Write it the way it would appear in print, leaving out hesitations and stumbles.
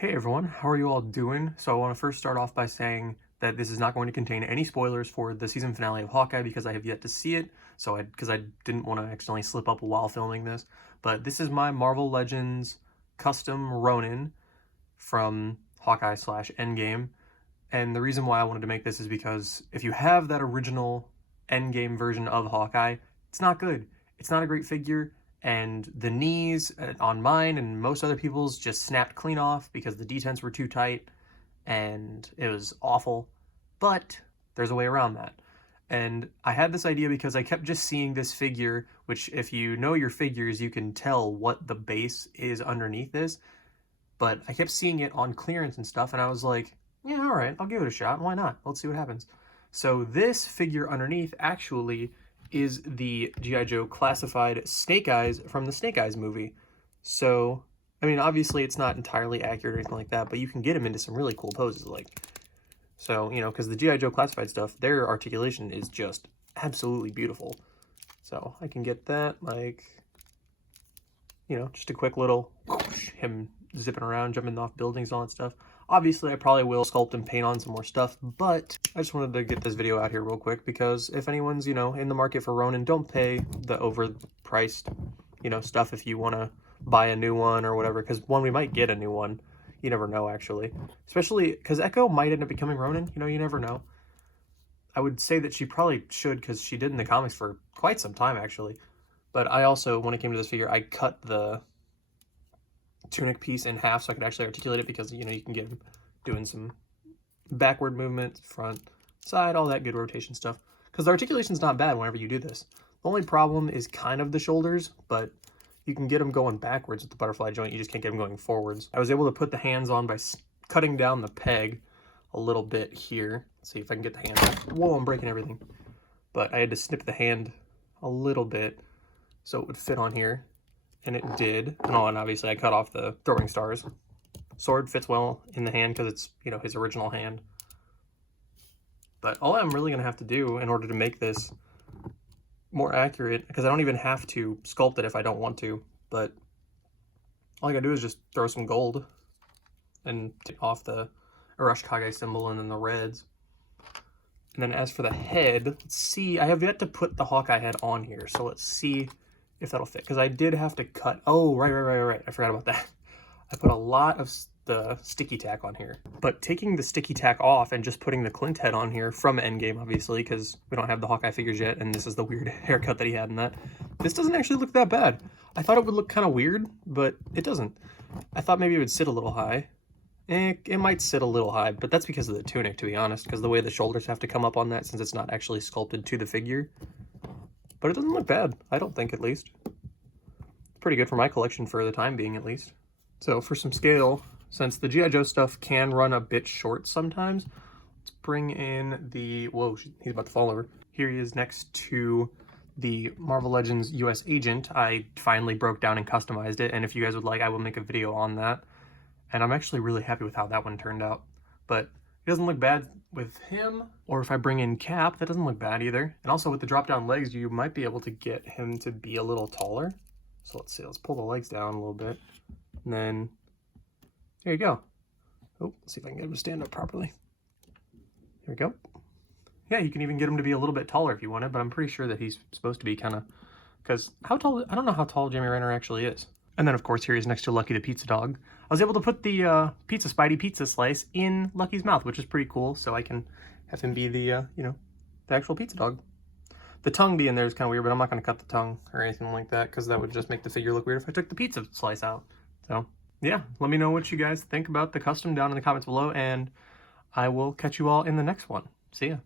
Hey everyone, how are you all doing? So I want to first start off by saying that this is not going to contain any spoilers for the season finale of Hawkeye because I have yet to see it, because I didn't want to accidentally slip up while filming this. But this is my Marvel Legends custom Ronin from Hawkeye slash Endgame. And the reason why I wanted to make this is because if you have that original Endgame version of Hawkeye, it's not good. It's not a great figure, and the knees on mine and most other people's just snapped clean off because the detents were too tight, and it was awful. But there's a way around that. And I had this idea because I kept just seeing this figure, which if you know your figures, you can tell what the base is underneath this. But I kept seeing it on clearance and stuff, and I was like, yeah, all right, I'll give it a shot. Why not? Let's see what happens. So this figure underneath actually is the G.I. Joe classified Snake Eyes from the Snake Eyes movie. So, I mean, obviously it's not entirely accurate or anything like that, but you can get him into some really cool poses, so, because the G.I. Joe classified stuff, their articulation is just absolutely beautiful. So I can get that, just a quick little whoosh, him zipping around, jumping off buildings, all that stuff. Obviously, I probably will sculpt and paint on some more stuff, but I just wanted to get this video out here real quick because if anyone's, in the market for Ronin, don't pay the overpriced, stuff if you want to buy a new one or whatever, because one, we might get a new one. You never know, actually. Especially because Echo might end up becoming Ronin, you never know. I would say that she probably should because she did in the comics for quite some time, actually. But I also, when it came to this figure, I cut the tunic piece in half so I could actually articulate it because, you can get him doing some backward movement, front, side, all that good rotation stuff. Because the articulation's not bad whenever you do this. The only problem is kind of the shoulders, but you can get them going backwards with the butterfly joint. You just can't get them going forwards. I was able to put the hands on by cutting down the peg a little bit here. Let's see if I can get the hand off. Whoa, I'm breaking everything. But I had to snip the hand a little bit so it would fit on here. And it did. And obviously I cut off the throwing stars. Sword fits well in the hand because it's, his original hand. But all I'm really going to have to do in order to make this more accurate, because I don't even have to sculpt it if I don't want to, but all I gotta do is just throw some gold and take off the Hawkeye symbol and then the reds. And then as for the head, let's see, I have yet to put the Hawkeye head on here, so let's see if that'll fit, because I did have to cut, oh, right, I forgot about that. I put a lot of the sticky tack on here, but taking the sticky tack off and just putting the Clint head on here from Endgame, obviously, because we don't have the Hawkeye figures yet, and this is the weird haircut that he had in that. This doesn't actually look that bad. I thought it would look kind of weird, but it doesn't. I thought maybe it would sit a little high. It might sit a little high, but that's because of the tunic, to be honest, because the way the shoulders have to come up on that since it's not actually sculpted to the figure. But it doesn't look bad, I don't think, at least. It's pretty good for my collection for the time being, at least. So for some scale, since the G.I. Joe stuff can run a bit short sometimes, let's bring in the, whoa, he's about to fall over. Here he is next to the Marvel Legends US Agent. I finally broke down and customized it, and if you guys would like, I will make a video on that. And I'm actually really happy with how that one turned out. But it doesn't look bad with him, or if I bring in Cap, that doesn't look bad either. And also with the drop-down legs, you might be able to get him to be a little taller. So let's see, let's pull the legs down a little bit. And then, there you go. Oh, let's see if I can get him to stand up properly. There we go. Yeah, you can even get him to be a little bit taller if you wanted, but I'm pretty sure that he's supposed to be kind of, because how tall, I don't know how tall Jamie Renner actually is. And then, of course, here he is next to Lucky the Pizza Dog. I was able to put the Pizza Spidey pizza slice in Lucky's mouth, which is pretty cool, so I can have him be the, the actual pizza dog. The tongue being there is kind of weird, but I'm not going to cut the tongue or anything like that, because that would just make the figure look weird if I took the pizza slice out. So, yeah, let me know what you guys think about the custom down in the comments below, and I will catch you all in the next one. See ya.